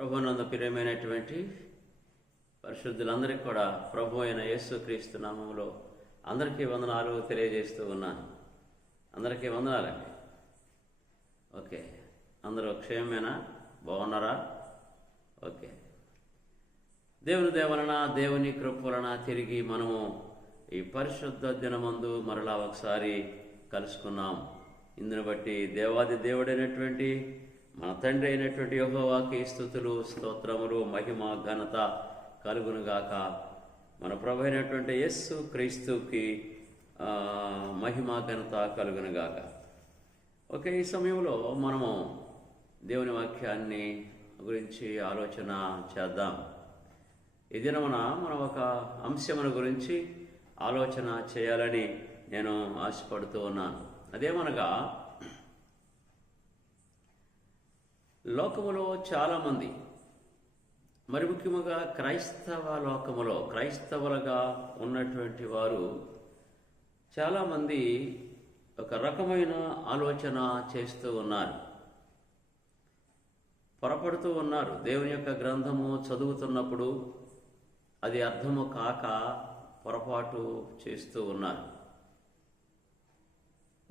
ప్రభునంద ప్రియమైనటువంటి పరిశుద్ధులందరికీ కూడా ప్రభు అయిన యేసు క్రీస్తు నామంలో అందరికీ వందనాలు తెలియజేస్తూ ఉన్నాను. అందరికీ వందనాలండి. ఓకే. అందరూ క్షేమమేనా బాగున్నారా? ఓకే. దేవుని దేవలన దేవుని కృప వలన తిరిగి మనము ఈ పరిశుద్ధ దినమందు మరలా ఒకసారి కలుసుకున్నాం. ఇందును బట్టి దేవాది దేవుడైనటువంటి మన తండ్రి అయినటువంటి యెహోవాకి స్థుతులు స్తోత్రములు మహిమ ఘనత కలుగునుగాక. మన ప్రభు అయినటువంటి యస్సు క్రీస్తుకి మహిమ ఘనత కలుగునుగాక. ఓకే ఈ సమయంలో మనము దేవుని వాక్యాన్ని గురించి ఆలోచన చేద్దాం. ఈ దినమున మనం ఒక అంశమును గురించి ఆలోచన చేయాలని నేను ఆశపడుతూ ఉన్నాను. అదేమనగా లోకములో చాలామంది మరి ముఖ్యముగా క్రైస్తవ లోకములో క్రైస్తవులుగా ఉన్నటువంటి వారు చాలామంది ఒక రకమైన ఆలోచన చేస్తూ ఉన్నారు. పొరపడుతూ ఉన్నారు. దేవుని యొక్క గ్రంథము చదువుతున్నప్పుడు అది అర్థము కాక పొరపాటు చేస్తూ ఉన్నారు.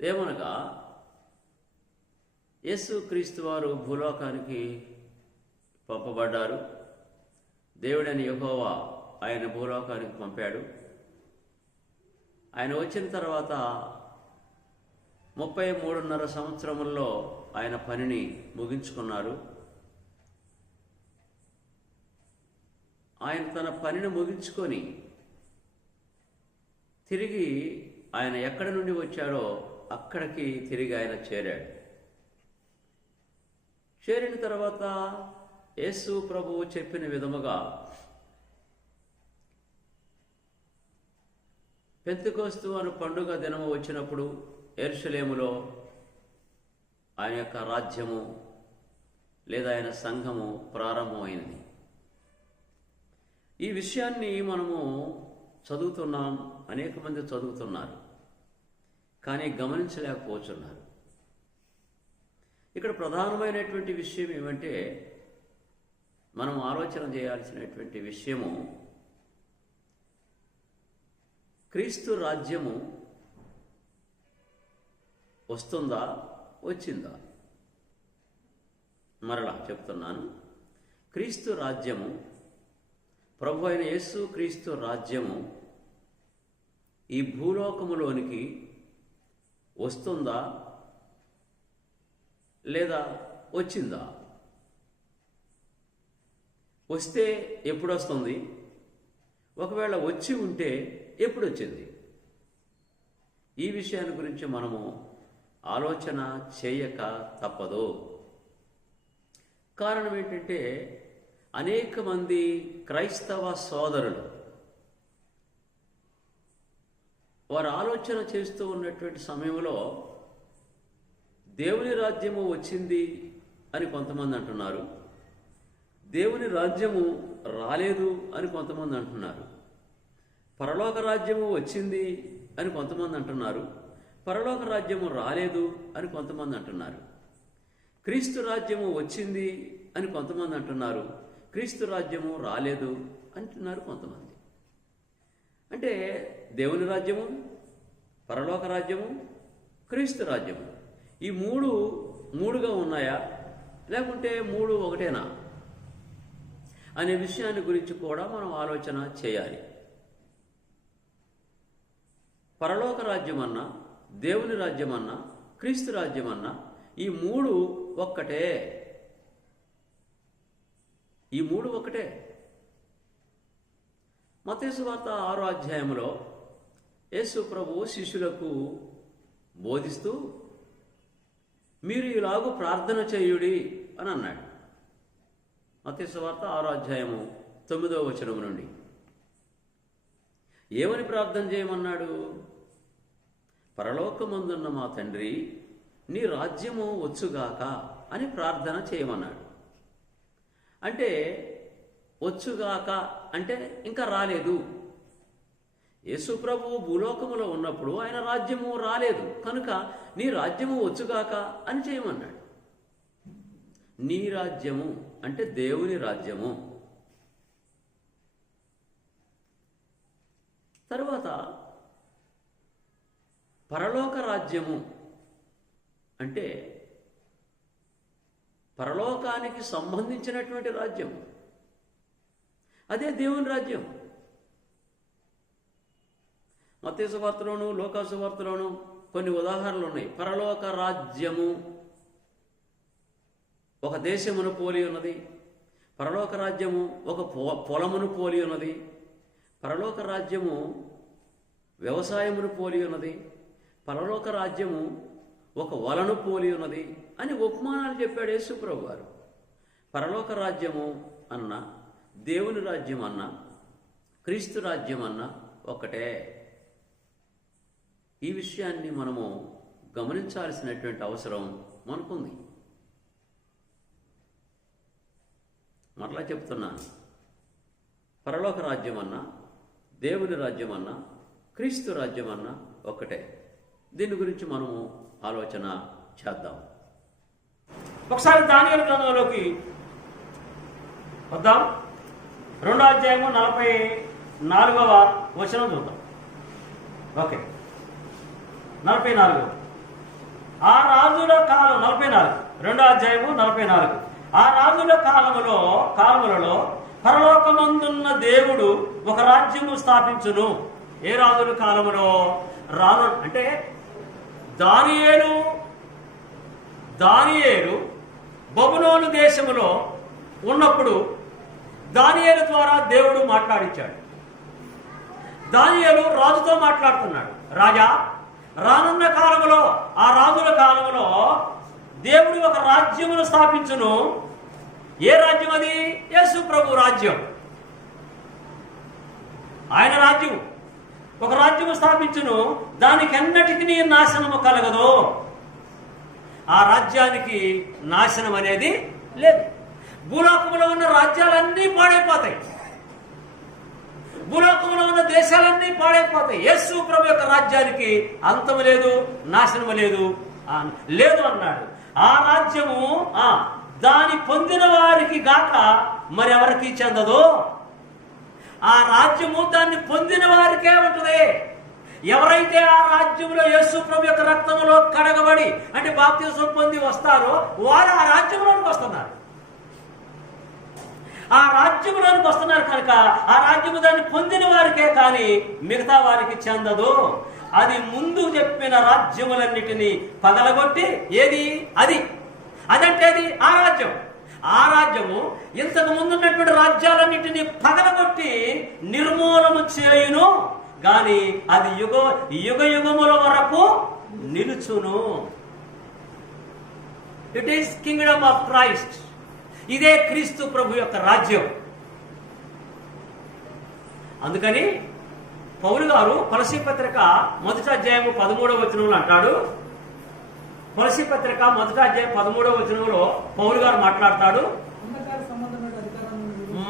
ఏమనగా యేసు క్రీస్తు వారు భూలోకానికి పంపబడ్డారు. దేవుడని యహోవా ఆయన భూలోకానికి పంపాడు. ఆయన వచ్చిన తర్వాత ముప్పై మూడున్నర సంవత్సరముల్లో ఆయన పనిని ముగించుకున్నారు. ఆయన తన పనిని ముగించుకొని తిరిగి ఆయన ఎక్కడి నుండి వచ్చాడో అక్కడికి తిరిగి ఆయన చేరాడు. చేరిన తర్వాత యేసు ప్రభువు చెప్పిన విధముగా పెంతుకోస్తు అను పండుగ దినము వచ్చినప్పుడు ఎరుషలేములో ఆయన యొక్క రాజ్యము లేదా ఆయన సంఘము ప్రారంభమైనది ఈ విషయాన్ని మనము చదువుతున్నాం అనేక మంది చదువుతున్నారు కానీ గమనించలేకపోతున్నారు. ఇక్కడ ప్రధానమైనటువంటి విషయం ఏమంటే మనం ఆలోచన చేయాల్సినటువంటి విషయము క్రీస్తు రాజ్యము వస్తుందా వచ్చిందా? మరలా చెప్తున్నాను. క్రీస్తు రాజ్యము ప్రభు అయిన యేసు క్రీస్తు రాజ్యము ఈ భూలోకములోనికి వస్తుందా లేదా వచ్చిందా? వస్తే ఎప్పుడు వస్తుంది ఒకవేళ వచ్చి ఉంటే ఎప్పుడు వచ్చింది ఈ విషయాన్ని గురించి మనము ఆలోచన చేయక తప్పదు. కారణం ఏంటంటే అనేక మంది క్రైస్తవ సోదరులు వారు ఆలోచన చేస్తూ ఉన్నటువంటి సమయంలో దేవుని రాజ్యము వచ్చింది అని కొంతమంది అంటున్నారు. దేవుని రాజ్యము రాలేదు అని కొంతమంది అంటున్నారు. పరలోక రాజ్యము వచ్చింది అని కొంతమంది అంటున్నారు. పరలోక రాజ్యము రాలేదు అని కొంతమంది అంటున్నారు. క్రీస్తు రాజ్యము వచ్చింది అని కొంతమంది అంటున్నారు. క్రీస్తు రాజ్యము రాలేదు అంటున్నారు కొంతమంది. అంటే దేవుని రాజ్యము పరలోక రాజ్యము క్రీస్తు రాజ్యము. ఈ మూడు మూడుగా ఉన్నాయా? లేకుంటే మూడు ఒకటేనా? అనే విషయాన్ని గురించి కూడా మనం ఆలోచన చేయాలి. పరలోక రాజ్యమన్నా దేవుని రాజ్యమన్నా క్రీస్తు రాజ్యమన్నా ఈ మూడు ఒక్కటే. ఈ మూడు ఒకటే మతేసు వార్త ఆరో అధ్యాయంలో యేసు ప్రభు శిష్యులకు బోధిస్తూ మీరు ఇలాగూ ప్రార్థన చేయుడి అని అన్నాడు. మతేసు ఆరాధ్యాయము ఆరో అధ్యాయము తొమ్మిదవ వచనం నుండి. ఏమని ప్రార్థన చేయమన్నాడు? పరలోకమందున్న మా తండ్రి నీ రాజ్యము వచ్చుగాక అని ప్రార్థన చేయమన్నాడు. అంటే వచ్చుగాక అంటే ఇంకా రాలేదు. యేసు ప్రభు భూలోకములో ఉన్నప్పుడు ఆయన రాజ్యము రాలేదు. కనుక నీ రాజ్యము వచ్చుగాక అని చేయమన్నాడు. నీ రాజ్యము అంటే దేవుని రాజ్యము. తరువాత పరలోక రాజ్యము అంటే పరలోకానికి సంబంధించినటువంటి రాజ్యం అదే దేవుని రాజ్యం. మతేసు వార్తలోను లోకాసు వార్తలోను కొన్ని ఉదాహరణలు ఉన్నాయి పరలోక రాజ్యము ఒక దేశమును పోలి ఉన్నది. పరలోక రాజ్యము ఒక పొ పొలమును పోలి ఉన్నది. పరలోక రాజ్యము వ్యవసాయమును పోలి ఉన్నది. పరలోక రాజ్యము ఒక వలను పోలి ఉన్నది అని ఉపమానాలు చెప్పాడు యేసుప్రభు గారు పరలోక రాజ్యము అన్న దేవుని రాజ్యం అన్న క్రీస్తు రాజ్యం అన్న ఒకటే. ఈ విషయాన్ని మనము గమనించాల్సినటువంటి అవసరం మనకుంది. మరలా చెప్తున్నాను పరలోక రాజ్యం అన్నా దేవుని రాజ్యం అన్నా క్రీస్తు రాజ్యం అన్నా ఒక్కటే. దీని గురించి మనము ఆలోచన చేద్దాం. ఒకసారి దానియలు గ్రంథంలోకి వద్దాం. రెండో అధ్యాయము నలభై నాలుగవ వచనం చూద్దాం. ఓకే. నలభై నాలుగు. ఆ రాజుల కాలం నలభై నాలుగు. రెండో అధ్యాయము నలభై నాలుగు. ఆ రాజుల కాలములో కాలములలో పరలోకమందున్న దేవుడు ఒక రాజ్యము స్థాపించును. ఏ రాజుల కాలములో? రాను అంటే దానియేలు దానియేలు బబులోను దేశములో ఉన్నప్పుడు దానియేలు ద్వారా దేవుడు మాట్లాడించాడు దానియేలు రాజుతో మాట్లాడుతున్నాడు. రాజా రానున్న కాలంలో ఆ రాజుల కాలంలో దేవుడు ఒక రాజ్యమును స్థాపించును. ఏ రాజ్యం అది? యేసు ప్రభు రాజ్యం. ఆయన రాజ్యం. ఒక రాజ్యము స్థాపించును. దానికి ఎన్నటికి నాశనము కలగదు. ఆ రాజ్యానికి నాశనం అనేది లేదు. భూలోకంలో ఉన్న రాజ్యాలన్నీ పాడైపోతాయి. భూలోకంలో ఉన్న దేశాలన్నీ పాడైపోతాయి. యేసు ప్రభు యొక్క రాజ్యానికి అంతము లేదు నాశనము లేదు లేదు అన్నాడు. ఆ రాజ్యము ఆ దాని పొందిన వారికి గాక మరెవరికి చెందదు? ఆ రాజ్యము దాన్ని పొందిన వారికే ఉంటుంది. ఎవరైతే ఆ రాజ్యంలో యేసు ప్రభు యొక్క రక్తంలో కడగబడి అంటే బాప్తిజం పొంది వస్తారో వారు ఆ రాజ్యంలోనికి వస్తున్నారు. ఆ రాజ్యములోనికి వస్తున్నారు కనుక ఆ రాజ్యము దాన్ని పొందిన వారికే కానీ మిగతా వారికి చెందదు. అది ముందు చెప్పిన రాజ్యములన్నిటినీ పగలగొట్టి ఏది? అది. అదంటే అది ఆ రాజ్యం. ఆ రాజ్యము ఇంతకు ముందున్నటువంటి రాజ్యాలన్నిటినీ పగలగొట్టి నిర్మూలము చేయును. గాని అది యుగ యుగ యుగముల వరకు నిలుచును. It is kingdom of Christ ఇదే క్రీస్తు ప్రభు యొక్క రాజ్యం. అందుకని పౌలు గారు కొలసి పత్రిక మొదటి అధ్యాయము పదమూడవ వచనంలో అంటాడు. కొలసి పత్రిక మొదటి అధ్యాయం పదమూడవ వచనంలో పౌలు గారు మాట్లాడతాడు.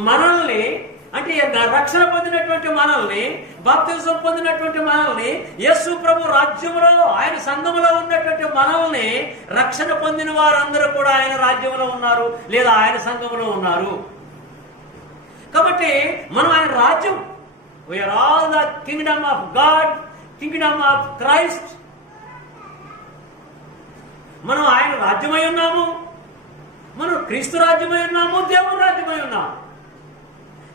మనల్ని అంటే రక్షణ పొందినటువంటి మనల్ని బాప్తిజం పొందినటువంటి మనల్ని యేసు ప్రభు రాజ్యములో ఆయన సంఘములో ఉన్నటువంటి మనల్ని రక్షణ పొందిన వారందరూ కూడా ఆయన రాజ్యంలో ఉన్నారు లేదా ఆయన సంఘములో ఉన్నారు. కాబట్టి మనం ఆయన రాజ్యం. We are all the kingdom of God kingdom of Christ మనం ఆయన రాజ్యమై ఉన్నాము. మనం క్రీస్తు రాజ్యమై ఉన్నాము దేవుని రాజ్యమై ఉన్నాము.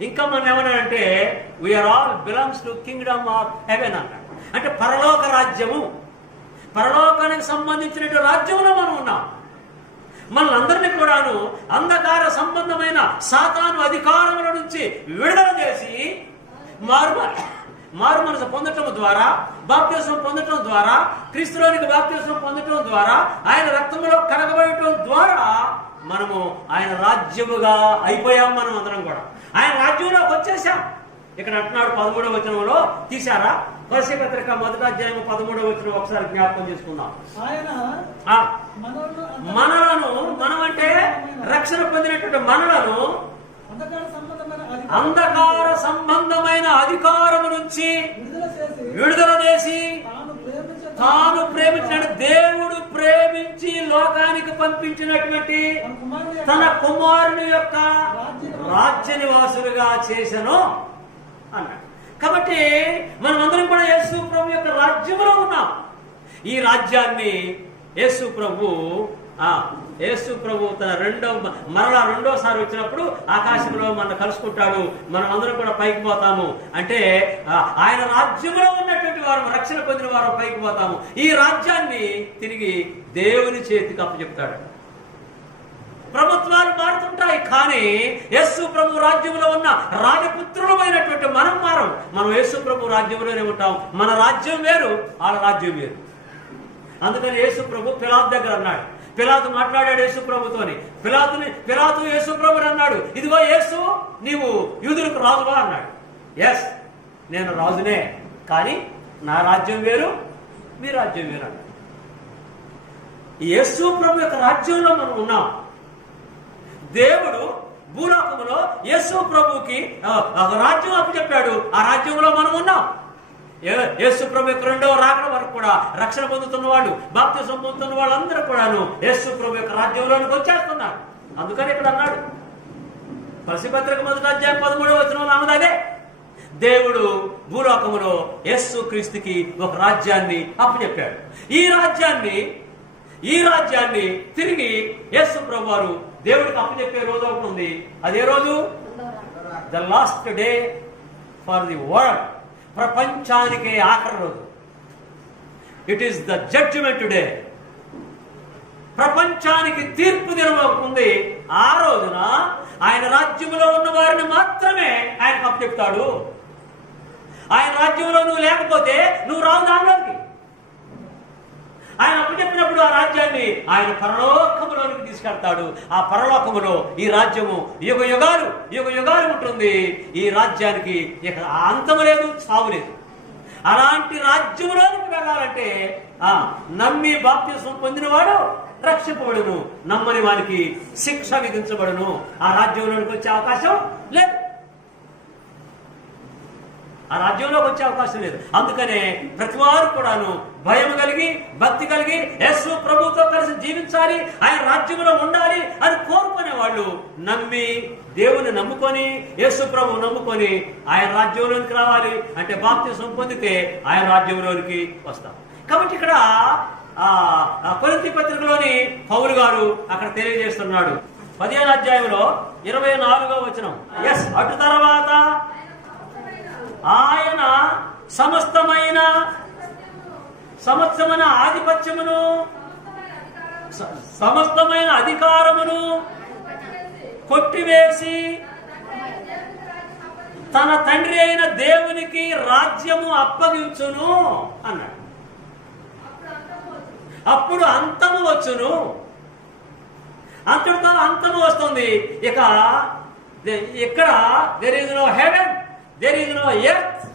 ఇంకా మనం ఏమన్నాడంటే we are all belongs to kingdom of heaven అన్నాడు అంటే పరలోక రాజ్యము. పరలోకానికి సంబంధించిన రాజ్యంలో మనం ఉన్నాం. మనలందరినీ కూడాను అంధకార సంబంధమైన సాతాను అధికారముల నుంచి విడుదల చేసి మారుమ మారు మనసు పొందటం ద్వారా బాప్తిసం పొందటం ద్వారా క్రీస్తులోనికి బాప్తిసం పొందటం ద్వారా ఆయన రక్తంలో కడగబడటం ద్వారా మనము ఆయన రాజ్యముగా అయిపోయాం మనం అందరం కూడా. ఆయన రాజ్యంలోకి వచ్చేసాం ఇక్కడ అంటున్నాడు పదమూడవ వచనంలో తీశారా? కొలసి పత్రిక మొదటి అధ్యాయం పదమూడవ వచనం ఒకసారి జ్ఞాపకం చేసుకుందాం. మనలను మనం అంటే రక్షణ పొందినటువంటి మనలను అంధకార సంబంధమైన అధికారం. అంధకార సంబంధమైన అధికారము నుంచి విడుదల చేసి తాను ప్రేమించిన దేవుడు లోకానికి పంపించినటువంటి తన కుమారుని యొక్క రాజ్య నివాసులుగా చేశాను అన్నాడు. కాబట్టి మనమందరం కూడా యేసు ప్రభు యొక్క రాజ్యంలో ఉన్నాం. ఈ రాజ్యాన్ని యేసు ప్రభు ఆ యేసు ప్రభు తన రెండో మరలా రెండోసారి వచ్చినప్పుడు ఆకాశంలో మన కలుసుకుంటాడు. మనం అందరం కూడా పైకి పోతాము. అంటే ఆయన రాజ్యంలో ఉన్నటువంటి వారు రక్షణ పొందిన వారు పైకి పోతాము. ఈ రాజ్యాన్ని తిరిగి దేవుని చేతికి అప్పచెప్తాడు. ప్రభుత్వాలు మారుతుంటాయి కానీ యేసు ప్రభు రాజ్యంలో ఉన్న రాజపుత్రులమైనటువంటి మనం మారం మనం యేసు ప్రభు రాజ్యంలోనే ఉంటాం మన రాజ్యం వేరు వాళ్ళ రాజ్యం వేరు. అందుకని యేసు ప్రభు పిలాత్ దగ్గర అన్నాడు. పిలాతు మాట్లాడాడు యేసు ప్రభుతోని. పిలాతుని పిలాతు యేసు ప్రభుని అన్నాడు ఇదిగో యేసు నీవు యూదులకు రాజువా? అన్నాడు. ఎస్ నేను రాజునే కానీ నా రాజ్యం వేరు మీ రాజ్యం వేరు అన్నాడు. యేసు ప్రభు యొక్క రాజ్యంలో మనం ఉన్నాం. దేవుడు భూలోకములో యేసు ప్రభుకి ఒక రాజ్యం అప్పచెప్పాడు. ఆ రాజ్యంలో మనం ఉన్నాం. ఏ- యేసు ప్రభు యొక్క రెండవ రాకడ వరకు కూడా రక్షణ పొందుతున్న వాళ్ళు బాప్తిసం పొందుతున్న వాళ్ళందరూ కూడాను యేసు ప్రభు యొక్క రాజ్యంలోనికి వచ్చేస్తున్నారు. అందుకని ఇక్కడ అన్నాడు. పసిపత్రిక మొదటి అధ్యాయం పదమూడవ వచనం అన్నది దేవుడు భూలోకములో యేసు క్రీస్తుకి ఒక రాజ్యాన్ని అప్పచెప్పాడు. ఈ రాజ్యాన్ని ఈ రాజ్యాన్ని తిరిగి యేసు ప్రభు వారు దేవుడికి అప్పచెప్పే రోజు ఒకటి ఉంది. అదే రోజు? The last day for the world ప్రపంచానికి ఆఖరి రోజు. It is the judgement day ప్రపంచానికి తీర్పు దినమవుతుంది ఆ రోజున ఆయన రాజ్యంలో ఉన్న వారిని మాత్రమే ఆయన అప్పచెప్తాడు ఆయన రాజ్యంలో నువ్వు లేకపోతే నువ్వు రావు దానిలోకి. ఆయన అప్పచెప్పినప్పుడు ఆ రాజ్యాన్ని ఆయన పరలోకములోనికి తీసుకెళ్తాడు. ఆ పరలోకములో ఈ రాజ్యము యుగ యుగాలు యుగ యుగాలు ఉంటుంది. ఈ రాజ్యానికి ఇక అంతము లేదు సాగు లేదు. అలాంటి రాజ్యములోనికి వెళ్ళాలంటే ఆ నమ్మి బాప్తిసం పొందినవాడు రక్షింపబడును. నమ్మని వారికి శిక్ష విధించబడును. ఆ రాజ్యంలోనికి వచ్చే అవకాశం లేదు. ఆ రాజ్యంలోకి వచ్చే అవకాశం లేదు. అందుకనే ప్రతి వారు కూడాను భయం కలిగి భక్తి కలిగి యేసు ప్రభుతో కలిసి జీవించాలి ఆయన రాజ్యంలో ఉండాలి అని కోరుకునే వాళ్ళు నమ్మి దేవుని నమ్ముకొని యేసు ప్రభు నమ్ముకొని ఆయన రాజ్యంలోనికి రావాలి అంటే బాప్తిసం పొందితే ఆయన రాజ్యంలోనికి వస్తాం. కాబట్టి ఇక్కడ ఆ ఆ పత్రికలోని పౌలు గారు అక్కడ తెలియజేస్తున్నాడు. పదిహేను అధ్యాయంలో ఇరవై నాలుగో వచనం. ఎస్ అటు తర్వాత ఆయన సమస్తమైన సమస్తమైన ఆధిపత్యమును సమస్తమైన అధికారమును కొట్టివేసి తన తండ్రి అయిన దేవునికి రాజ్యము అప్పగించును అన్నాడు. అప్పుడు అంతము వచ్చును. అంతటితో అంతము వస్తుంది. ఇక ఇక్కడ there is no heaven there is no earth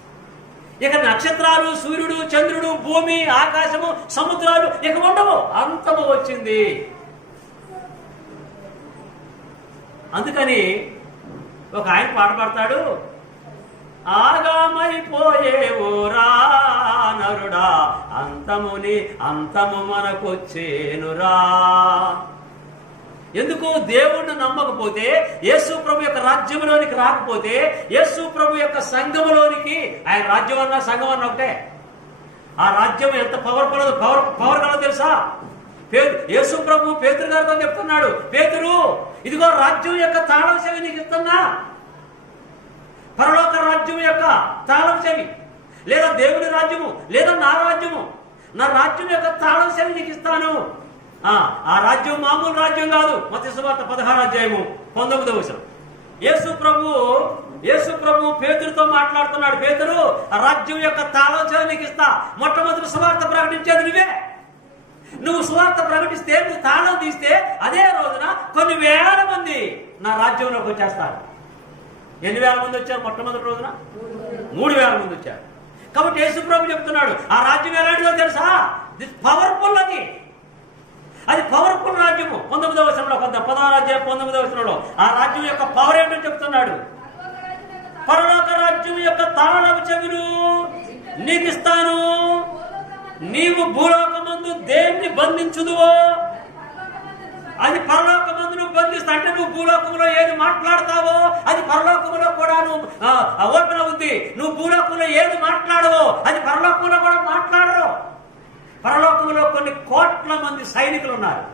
ఇక నక్షత్రాలు సూర్యుడు చంద్రుడు భూమి ఆకాశము సముద్రాలు ఇక ఉండవు. అంతము వచ్చింది. అందుకని ఒక ఆయన పాట పాడతాడు. ఆగామైపోయేవురా నరుడా అంతముని అంతము మనకొచ్చేనురా. ఎందుకు? దేవుణ్ణి నమ్మకపోతే యేసు ప్రభు యొక్క రాజ్యంలోనికి రాకపోతే యేసు ప్రభు యొక్క సంఘములోనికి ఆయన రాజ్యం అన్న సంఘం అన్న ఒకటే. ఆ రాజ్యం ఎంత పవర్ఫుల్ పవర్ పవర్ కలదో తెలుసా? యేసు ప్రభు పేతురు గారితో చెప్తున్నాడు పేతురు ఇదిగో రాజ్యం యొక్క తాళం చెవి నీకు ఇస్తున్నా. పరలోక రాజ్యం యొక్క తాళం చెవి. లేదా దేవుని రాజ్యము లేదా నా రాజ్యము. నా రాజ్యం యొక్క తాళం చెవి నీకు ఇస్తాను. ఆ రాజ్యం మామూలు రాజ్యం కాదు. మత్స్యవార్త పదహారు అధ్యాయము పంతొమ్మిదవ వచనం. యేసు ప్రభు యేసు ప్రభు పేతురుతో మాట్లాడుతున్నాడు. పేతురు ఆ రాజ్యం యొక్క తాళం నీకు ఇస్తా. మొట్టమొదటి సువార్త ప్రకటించేది నువ్వే. నువ్వు సువార్త ప్రకటిస్తే నువ్వు తాళం తీస్తే అదే రోజున కొన్ని వేల మంది నా రాజ్యంలోకి వచ్చేస్తారు. ఎన్ని వేల మంది వచ్చారు మొట్టమొదటి రోజున? మూడు వేల మంది వచ్చారు. కాబట్టి యేసుప్రభు చెప్తున్నాడు ఆ రాజ్యం ఎలాంటిదో తెలుసా? దిస్ పవర్ఫుల్ అది. అది పవర్ఫుల్ రాజ్యము. పంతొమ్మిదవ వచనంలో కొంత పదహారు అధ్యాయం పంతొమ్మిదవ వచనంలో ఆ రాజ్యం యొక్క పవర్ ఏంటో చెప్తున్నాడు. పరలోక రాజ్యం యొక్క తాళపు చెవులు నీకిస్తాను నీవు భూలోకమందు దేన్ని బంధించుదువో. అది పరలోకమందు నువ్వు బంధిస్తా. అంటే నువ్వు భూలోకంలో ఏది మాట్లాడతావో అది పరలోకంలో కూడా నువ్వు ఓపెన్ అవుద్ది. నువ్వు భూలోకంలో ఏది మాట్లాడవో అది పరలోకంలో కూడా మాట్లాడరు. పరలోకంలో కొన్ని కోట్ల మంది సైనికులు ఉన్నారు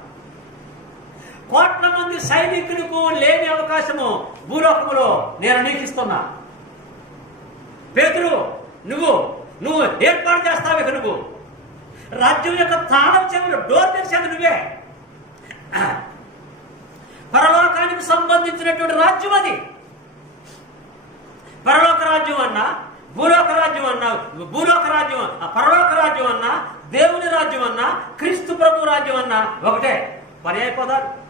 కోట్ల మంది సైనికులకు లేని అవకాశము భూలోకములో నేను నీకిస్తున్నా. పేతురు నువ్వు నువ్వు ఏర్పాటు చేస్తావు ఇక నువ్వు. రాజ్యం యొక్క తాళం చెవులు డోర్ తెరిచేది నువ్వే. పరలోకానికి సంబంధించినటువంటి రాజ్యం అది. పరలోక రాజ్యం అన్నా భూలోక రాజ్యం అన్నా భూలోక రాజ్యం ఆ పరలోక రాజ్యం అన్నా దేవుని రాజ్యం అన్నా క్రీస్తు ప్రభు రాజ్యం అన్నా ఒకటే. పర్యాయ పదాలు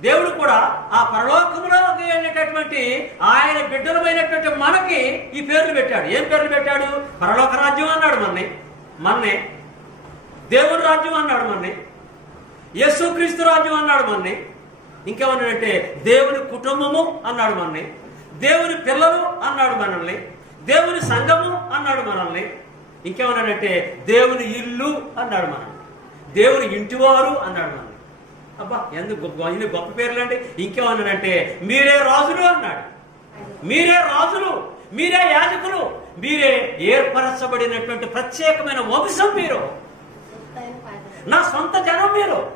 దేవుడు కూడా ఆ పరలోకంలో వెళ్ళేటటువంటి ఆయన బిడ్డలమైనటువంటి మనకి ఈ పేర్లు పెట్టాడు. ఏం పేర్లు పెట్టాడు? పరలోక రాజ్యం అన్నాడు మన్ని. మన్నే. దేవుని రాజ్యం అన్నాడు మన్ని. యేసుక్రీస్తు రాజ్యం అన్నాడు మన్ని. ఇంకేమన్నాడంటే దేవుని కుటుంబము అన్నాడు మన్ని. దేవుని పిల్లలు అన్నాడు మనల్ని. దేవుని సంఘము అన్నాడు మనల్ని. ఇంకేమన్నాడంటే దేవుని ఇల్లు అన్నాడు మనల్ని. దేవుని ఇంటివారు అన్నాడు మనల్ని. అబ్బా ఎందుకు గొప్ప ఇన్ని గొప్ప పేర్లు అంటే ఇంకేమన్నాడంటే మీరే రాజులు అన్నాడు. మీరే రాజులు మీరే యాజకులు మీరే ఏర్పరచబడినటువంటి ప్రత్యేకమైన వంశం మీరు. నా సొంత జనం మీరు.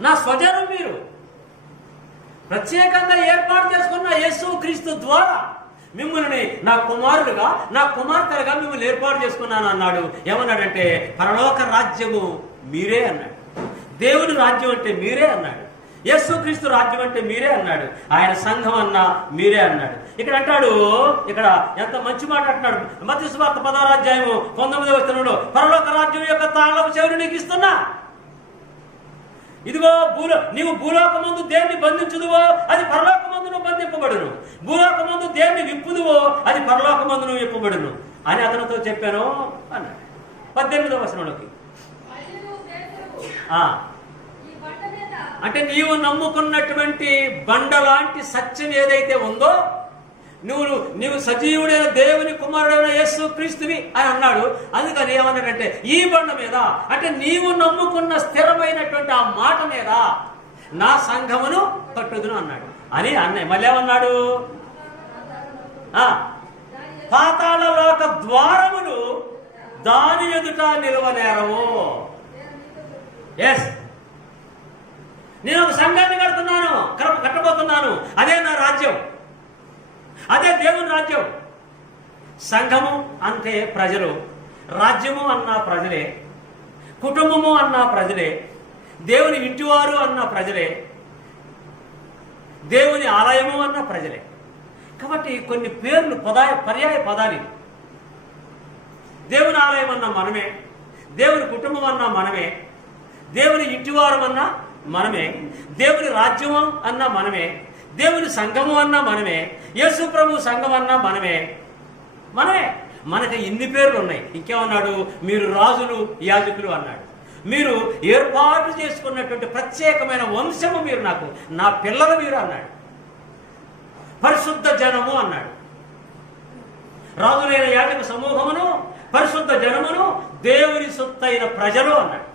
నా స్వజనం మీరు. ప్రత్యేకంగా ఏర్పాటు చేసుకున్న యేసు క్రీస్తు ద్వారా మిమ్మల్ని నా కుమారులుగా నా కుమార్తెలుగా మిమ్మల్ని ఏర్పాటు చేసుకున్నాను అన్నాడు. ఏమన్నాడంటే పరలోక రాజ్యము మీరే అన్నాడు. దేవుని రాజ్యం అంటే మీరే అన్నాడు. యేసుక్రీస్తు రాజ్యం అంటే మీరే అన్నాడు. ఆయన సంఘం అన్నా మీరే అన్నాడు. ఇక్కడ అంటాడు ఇక్కడ ఎంత మంచి మాట అంటున్నాడు. మత్స్య పదారాధ్యాయము పంతొమ్మిది వచనంలో పరలోక రాజ్యం యొక్క తాళం చెవిని నీకు ఇస్తున్నా. ఇదిగో భూలో నీవు భూలోకమందు దేన్ని బంధించుదువో అది పరలోకమందును బంధింపబడును. భూలోకమందు దేన్ని విప్పుదువో అది పరలోకమందును విప్పబడును. అని అతనితో చెప్పాను అన్నాడు. పద్దెనిమిదవ వచనంలోకి. ఆ, అంటే నీవు నమ్ముకున్నటువంటి బండ లాంటి సత్యం ఏదైతే ఉందో నువ్వు నీవు సజీవుడైన దేవుని కుమారుడైన యేసు క్రీస్తువి అని అన్నాడు. అందుకని ఏమన్నాడంటే ఈ బండ మీద అంటే నీవు నమ్ముకున్న స్థిరమైనటువంటి ఆ మాట మీద నా సంఘమును కట్టుదును అన్నాడు. అని అన్నయ్య మళ్ళీ ఏమన్నాడు ఆ, పాతాళ లోక ద్వారములు దాని ఎదుట నిలవనేరవు. ఎస్ నేను ఒక సంఘాన్ని కడుతున్నాను కట్టబోతున్నాను. అదే నా రాజ్యం. అదే దేవుని రాజ్యం. సంఘము అంటే ప్రజలు రాజ్యము అన్న ప్రజలే కుటుంబము అన్న ప్రజలే దేవుని ఇంటివారు అన్న ప్రజలే దేవుని ఆలయము అన్న ప్రజలే. కాబట్టి కొన్ని పేర్లు పదాయ పర్యాయ పదాలు. దేవుని ఆలయం అన్న మనమే దేవుని కుటుంబం అన్న మనమే దేవుని ఇంటివారం అన్న మనమే దేవుని రాజ్యం అన్న మనమే దేవుని సంఘము అన్న మనమే యేసు ప్రభు సంఘం అన్నా మనమే. మనమే. మనకి ఇన్ని పేర్లు ఉన్నాయి ఇంకేమన్నాడు? మీరు రాజులు యాజకులు అన్నాడు. మీరు ఏర్పాటు చేసుకున్నటువంటి ప్రత్యేకమైన వంశము మీరు నాకు నా పిల్లలు మీరు అన్నాడు. పరిశుద్ధ జనము అన్నాడు. రాజులైన యాజక సమూహమును పరిశుద్ధ జనమును దేవుని సొత్తైన ప్రజలు అన్నాడు.